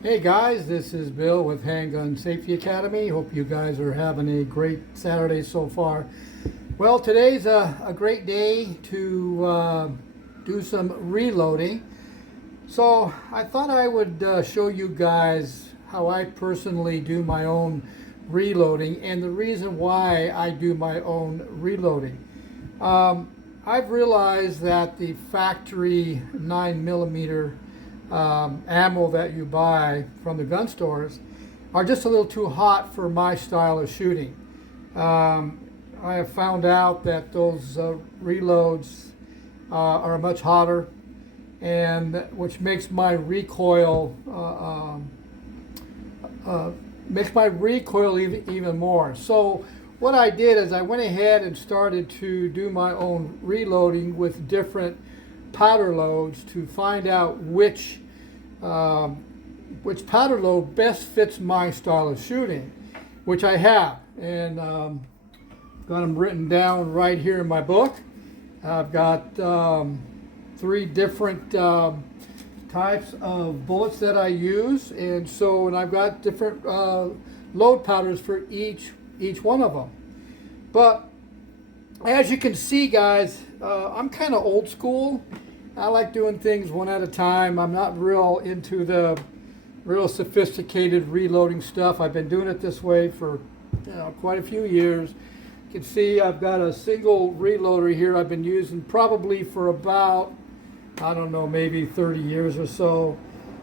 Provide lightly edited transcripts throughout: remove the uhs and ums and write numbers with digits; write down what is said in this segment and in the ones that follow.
Hey guys, this is Bill with Handgun Safety Academy. Hope you guys are having a great Saturday so far. Well, today's a great day to do some reloading. So I thought I would show you guys how I personally do my own reloading and the reason why I do my own reloading. I've realized that the factory 9mm ammo that you buy from the gun stores are just a little too hot for my style of shooting. I have found out that those reloads are much hotter, and which makes my recoil even more. So what I did is I went ahead and started to do my own reloading with different powder loads to find out which powder load best fits my style of shooting, which I have, and got them written down right here in my book. I've got 3 different types of bullets that I use, and I've got different load powders for each one of them. But as you can see, guys, I'm kind of old school. I like doing things one at a time. I'm not real into the real sophisticated reloading stuff. I've been doing it this way for quite a few years. You can see I've got a single reloader here I've been using probably for about, I don't know, maybe 30 years or so.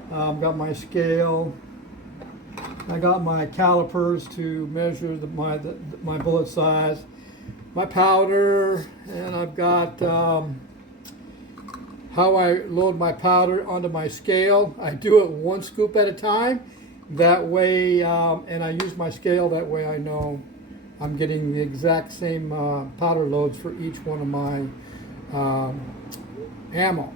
Got my scale. I got my calipers to measure my bullet size, my powder, and I've got how I load my powder onto my scale. I do it 1 scoop at a time. That way, and I use my scale, that way I know I'm getting the exact same powder loads for each one of my ammo.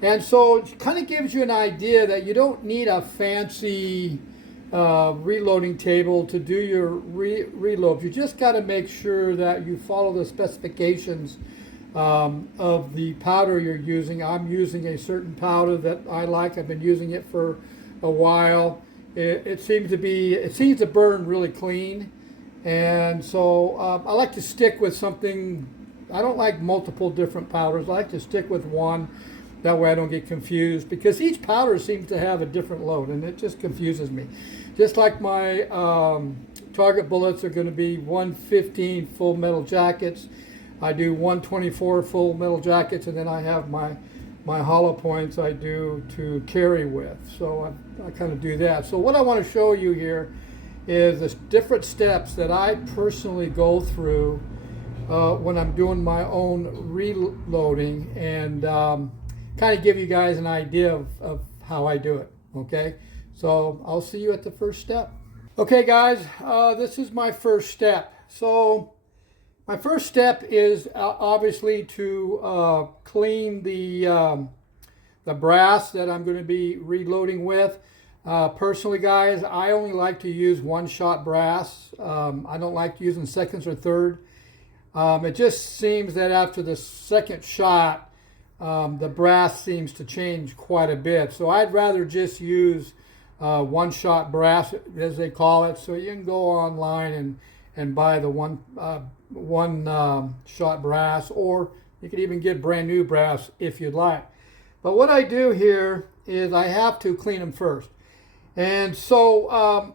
And so it kind of gives you an idea that you don't need a fancy reloading table to do your reloads. You just got to make sure that you follow the specifications of the powder you're using. I'm using a certain powder that I like. I've been using it for a while. It seems to burn really clean, and so I like to stick with something. I don't like multiple different powders. I like to stick with one. That way I don't get confused, because each powder seems to have a different load, and it just confuses me. Just like my target bullets are going to be 115 full metal jackets. I do 124 full metal jackets, and then I have my hollow points I do to carry with. So I kind of do that. So what I want to show you here is the different steps that I personally go through when I'm doing my own reloading, and kind of give you guys an idea of how I do it. Okay, so I'll see you at the first step. Okay guys, this is my first step. So my first step is obviously to clean the brass that I'm going to be reloading with. Personally, guys, I only like to use 1-shot brass. I don't like using seconds or third. It just seems that after the second shot, the brass seems to change quite a bit. So I'd rather just use 1-shot brass, as they call it. So you can go online and buy the one shot brass, or you could even get brand new brass if you'd like. But what I do here is I have to clean them first. And so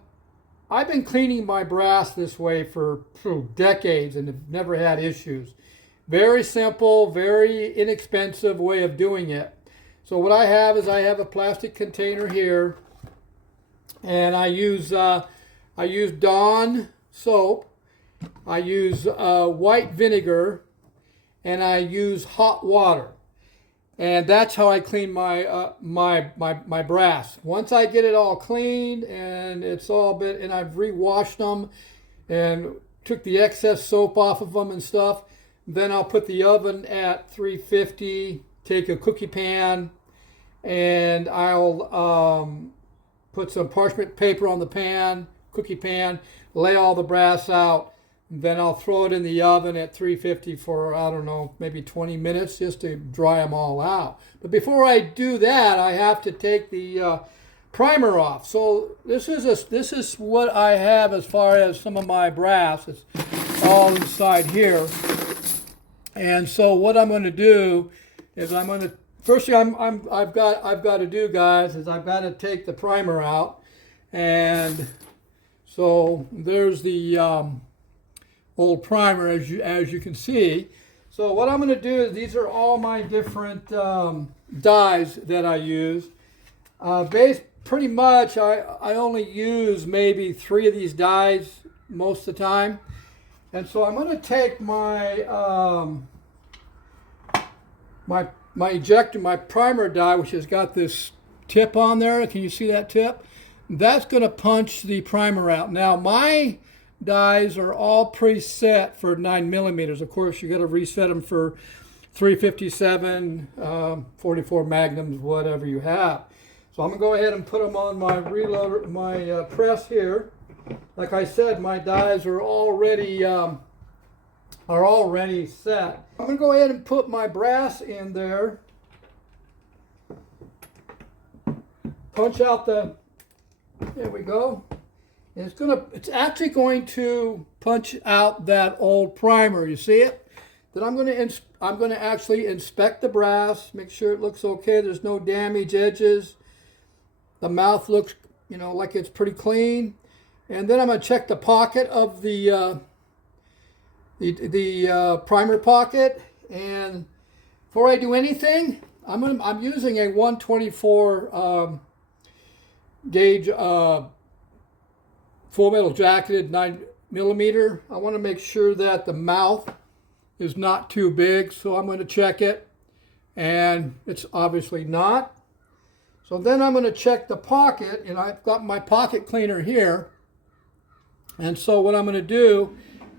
I've been cleaning my brass this way for decades and have never had issues. Very simple, very inexpensive way of doing it. So what I have is I have a plastic container here, and I use Dawn soap, I use white vinegar, and I use hot water. And that's how I clean my my brass. Once I get it all cleaned and it's all been, and I've re-washed them and took the excess soap off of them and stuff, then I'll put the oven at 350, take a cookie pan, and I'll put some parchment paper on the pan, cookie pan, lay all the brass out, then I'll throw it in the oven at 350 for, I don't know, maybe 20 minutes just to dry them all out. But before I do that, I have to take the primer off. So this is what I have as far as some of my brass. It's all inside here. And so what I'm going to do is I'm going to first thing I've got to do, guys, is I've got to take the primer out. And so there's the old primer, as you can see. So what I'm going to do is these are all my different dyes that I use. Pretty much I only use maybe 3 of these dyes most of the time. And so I'm going to take my my ejector, my primer dye, which has got this tip on there. Can you see that tip? That's going to punch the primer out. Now my dyes are all preset for 9mm. Of course, you got to reset them for 357, 44 Magnums, whatever you have. So I'm going to go ahead and put them on my reloader, my press here. Like I said, my dyes are already set. I'm going to go ahead and put my brass in there. Punch out the, there we go. And it's actually going to punch out that old primer. You see it? Then I'm going to actually inspect the brass, make sure it looks okay. There's no damaged edges. The mouth looks, like it's pretty clean. And then I'm going to check the pocket of the primer pocket. And before I do anything, I'm using a 124 gauge full metal jacketed 9mm. I want to make sure that the mouth is not too big, so I'm going to check it, and it's obviously not. So then I'm going to check the pocket, and I've got my pocket cleaner here. And so what I'm going to do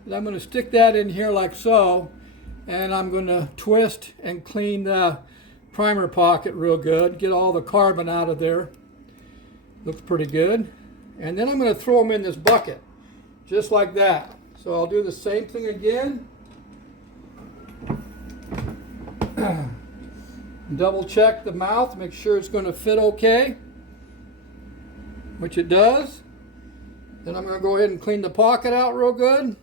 is I'm going to stick that in here like so, and I'm going to twist and clean the primer pocket real good, get all the carbon out of there. Looks pretty good. And then I'm going to throw them in this bucket, just like that. So I'll do the same thing again. Double check the mouth, make sure it's going to fit okay, which it does. Then I'm going to go ahead and clean the pocket out real good.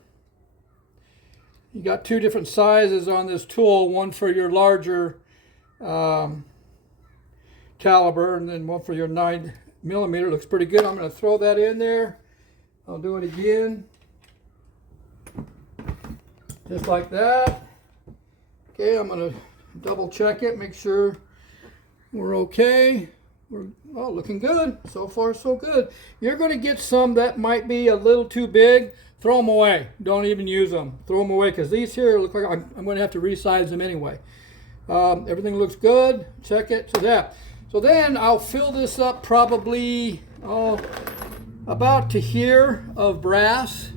You got 2 different sizes on this tool, one for your larger caliber and then one for your 9mm. Looks pretty good. I'm going to throw that in there. I'll do it again. Just like that. Okay, I'm going to double check it, make sure we're okay. We're looking good. So far, so good. You're going to get some that might be a little too big. Throw them away. Don't even use them. Throw them away, because these here look like I'm going to have to resize them anyway. Everything looks good. Check it. So then I'll fill this up probably about to here of brass.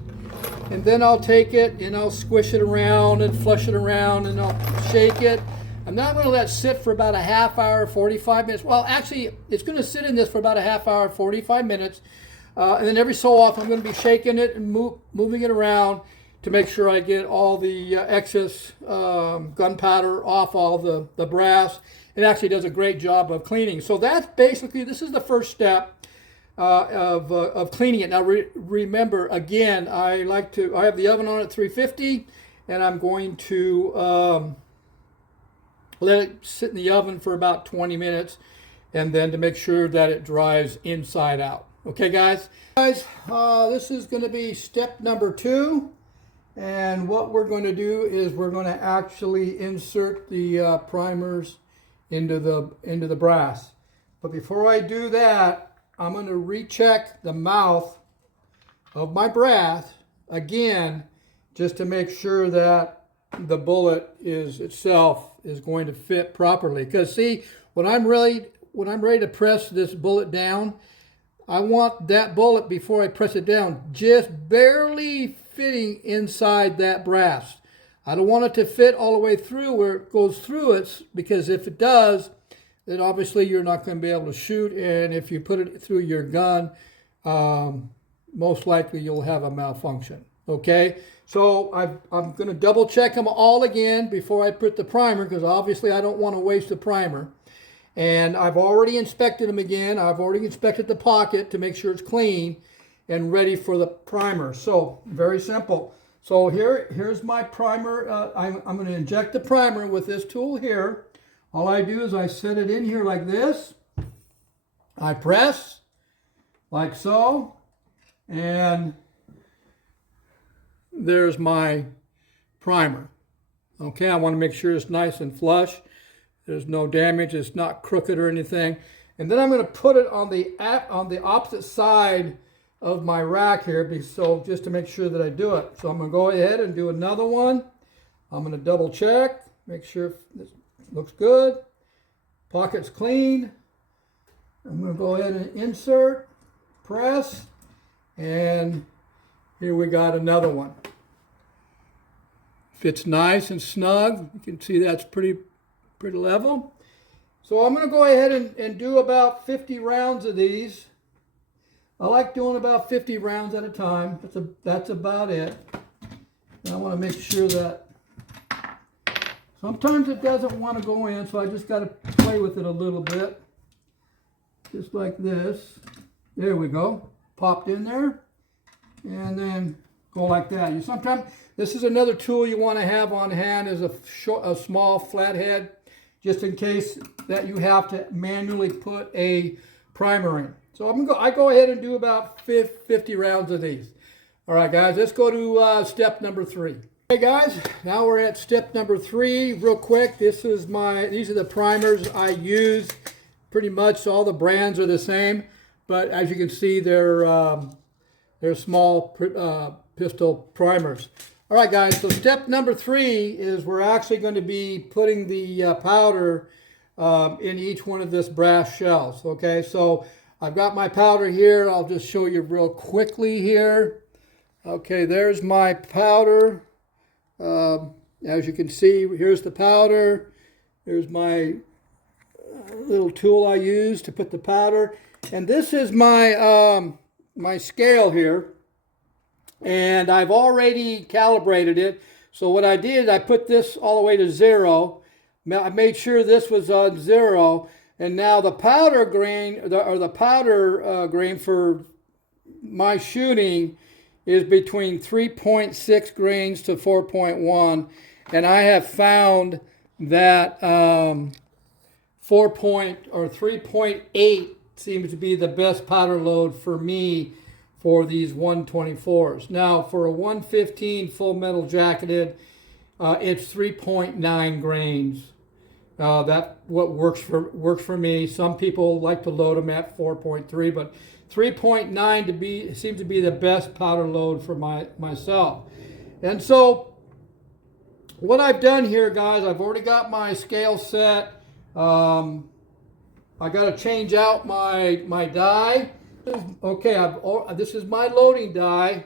And then I'll take it and I'll squish it around and flush it around and I'll shake it. I'm not going to let it sit for about a half hour, 45 minutes. Well, actually, it's going to sit in this for about a half hour, 45 minutes. And then every so often, I'm going to be shaking it and moving it around to make sure I get all the excess gunpowder off all the brass. It actually does a great job of cleaning. So that's basically, this is the first step of cleaning it. Now remember, again, I have the oven on at 350, and I'm going to let it sit in the oven for about 20 minutes, and then to make sure that it dries inside out. Okay, guys? This is going to be step number 2, and what we're going to do is we're going to actually insert the primers into the brass. But before I do that, I'm going to recheck the mouth of my brass again, just to make sure that the bullet itself is going to fit properly. Because see, when I'm ready to press this bullet down, I want that bullet, before I press it down, just barely fitting inside that brass. I don't want it to fit all the way through where it goes through it, because if it does, then obviously you're not going to be able to shoot, and if you put it through your gun, most likely you'll have a malfunction. Okay, so I'm going to double check them all again before I put the primer, because obviously I don't want to waste the primer. And I've already inspected them again. I've already inspected the pocket to make sure it's clean and ready for the primer. So very simple. So here's my primer. I'm going to inject the primer with this tool here. All I do is I set it in here like this. I press like so, and there's my primer. Okay, I want to make sure it's nice and flush. There's no damage, it's not crooked or anything. And then I'm going to put it on the opposite side of my rack here, so just to make sure that I do it. So I'm going to go ahead and do another one. I'm going to double check, make sure this looks good. Pocket's clean. I'm going to go ahead and insert, press, and here we got another one. Fits nice and snug. You can see that's pretty level. So I'm going to go ahead and do about 50 rounds of these. I like doing about 50 rounds at a time. That's about it. And I want to make sure that sometimes it doesn't want to go in, so I just got to play with it a little bit. Just like this. There we go. Popped in there. And then go like that. Sometimes this is another tool you want to have on hand, is a small flathead, just in case that you have to manually put a primer in. So I go ahead and do about 50 rounds of these. All right, guys, let's go to step number 3. Okay, guys, now we're at step number 3. Real quick, these are the primers I use. Pretty much all the brands are the same, but as you can see, they're small pistol primers. All right, guys, so step number 3 is we're actually going to be putting the powder in each one of this brass shells. Okay, so I've got my powder here. I'll just show you real quickly here. Okay, there's my powder. As you can see, here's the powder. Here's my little tool I use to put the powder. And this is my, my scale here. And I've already calibrated it. So what I did, I put this all the way to 0. I made sure this was on 0. And now the powder grain, the powder grain for my shooting is between 3.6 grains to 4.1. And I have found that 3.8 seems to be the best powder load for me for these 124s. Now, for a 115 full metal jacketed, it's 3.9 grains. That's what works for me. Some people like to load them at 4.3, but 3.9 seems to be the best powder load for myself. And so, what I've done here, guys, I've already got my scale set. I got to change out my die. Okay, this is my loading die.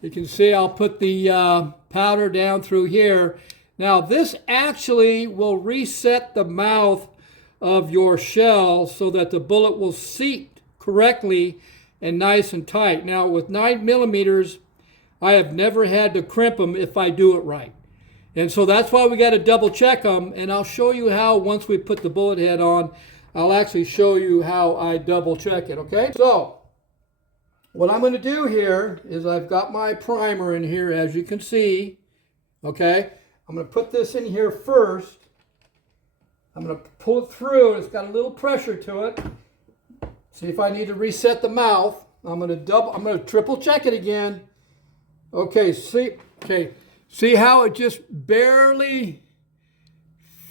You can see I'll put the powder down through here. Now this actually will reset the mouth of your shell so that the bullet will seat correctly and nice and tight. Now with 9mm, I have never had to crimp them if I do it right. And so that's why we got to double check them, and I'll show you how once we put the bullet head on. I'll actually show you how I double check it, okay? So, what I'm going to do here is I've got my primer in here, as you can see, okay? I'm going to put this in here first. I'm going to pull it through, and it's got a little pressure to it. See if I need to reset the mouth. I'm going to triple check it again. Okay, see how it just barely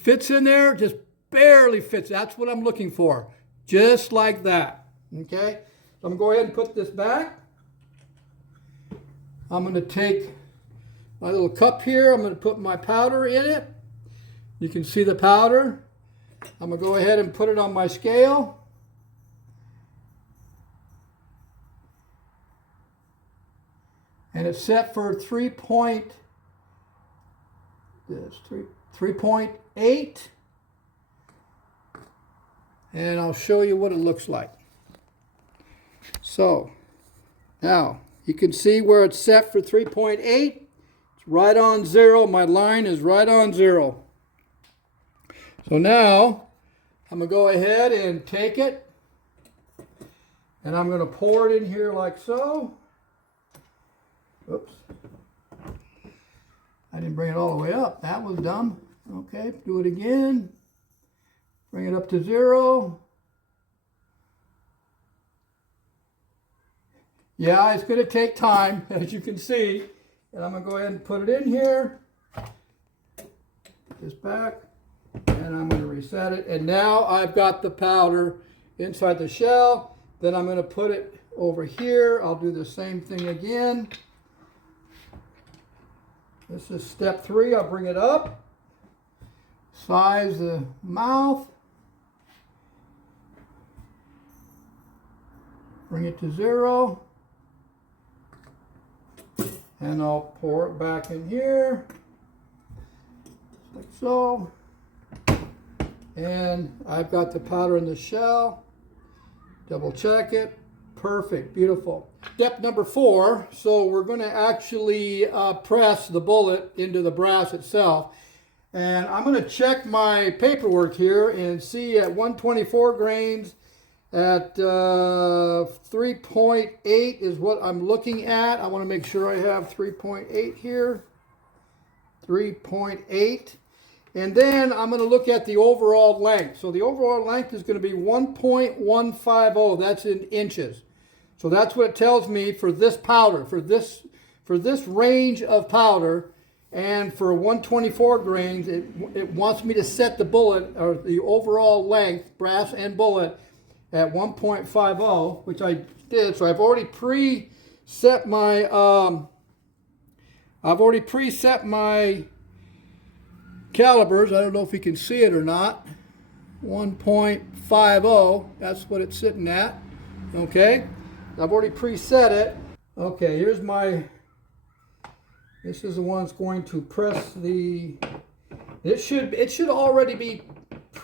fits in there? Just barely fits. That's what I'm looking for. Just like that. Okay? So I'm going to go ahead and put this back. I'm going to take my little cup here. I'm going to put my powder in it. You can see the powder. I'm going to go ahead and put it on my scale. And it's set for 3.8. And I'll show you what it looks like. So, now, you can see where it's set for 3.8. It's right on 0. My line is right on 0. So now, I'm going to go ahead and take it, and I'm going to pour it in here like so. Oops. I didn't bring it all the way up. That was dumb. Okay, do it again. Bring it up to 0. Yeah, it's going to take time, as you can see. And I'm going to go ahead and put it in here. Put this back. And I'm going to reset it. And now I've got the powder inside the shell. Then I'm going to put it over here. I'll do the same thing again. This is step 3. I'll bring it up. Size the mouth. Bring it to 0. And I'll pour it back in here, like so. And I've got the powder in the shell. Double check it. Perfect, beautiful. Step number 4, so we're going to actually press the bullet into the brass itself. And I'm going to check my paperwork here and see at 124 grains at 3.8 is what I'm looking at. I want to make sure I have 3.8 here. 3.8. And then I'm going to look at the overall length. So the overall length is going to be 1.150. That's in inches. So that's what it tells me for this powder, for this range of powder. And for 124 grains, it wants me to set the bullet, or the overall length, brass and bullet, at 1.50, which I did. So I've already preset my calibers. I don't know if you can see it or not. 1.50, that's what it's sitting at. Okay, I've already preset it. Okay, here's this is the one that's going to press the, it should already be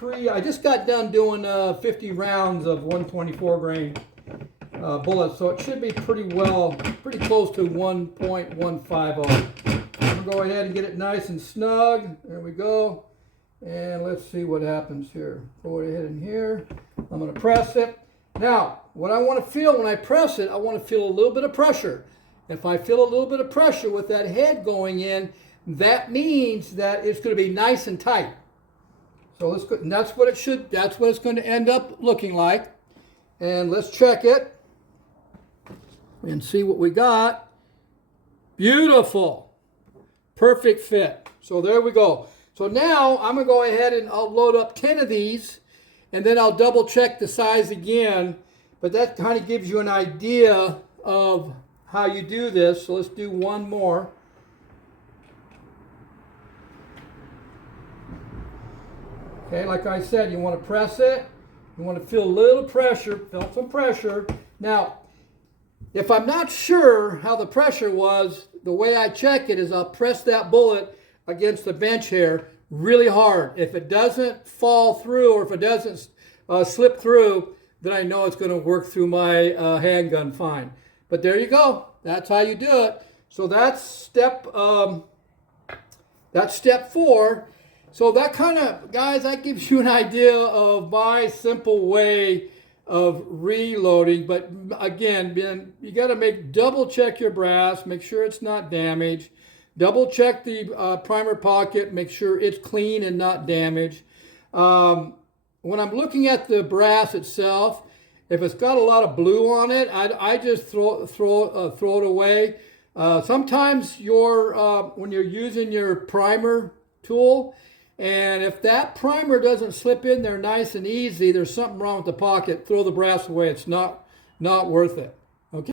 I just got done doing 50 rounds of 124 grain bullets, so it should be pretty close to 1.150. I'm going to go ahead and get it nice and snug. There we go. And let's see what happens here. Go ahead in here. I'm going to press it. Now, what I want to feel when I press it, I want to feel a little bit of pressure. If I feel a little bit of pressure with that head going in, that means that it's going to be nice and tight. So let's go, and that's what it's going to end up looking like. And let's check it and see what we got. Beautiful. Perfect fit. So there we go. So now I'm going to go ahead and I'll load up 10 of these, and then I'll double check the size again. But that kind of gives you an idea of how you do this. So let's do one more. Okay, like I said, you want to press it. You want to feel a little pressure, feel some pressure. Now, if I'm not sure how the pressure was, the way I check it is I'll press that bullet against the bench here really hard. If it doesn't fall through, or if it doesn't slip through, then I know it's going to work through my handgun fine. But there you go. That's how you do it. So that's step 4. So that kind of, guys, that gives you an idea of my simple way of reloading. But again, you got to double check your brass, make sure it's not damaged. Double check the primer pocket, make sure it's clean and not damaged. When I'm looking at the brass itself, if it's got a lot of blue on it, I just throw it away. Sometimes when you're using your primer tool, and if that primer doesn't slip in there nice and easy, there's something wrong with the pocket. Throw the brass away. It's not worth it.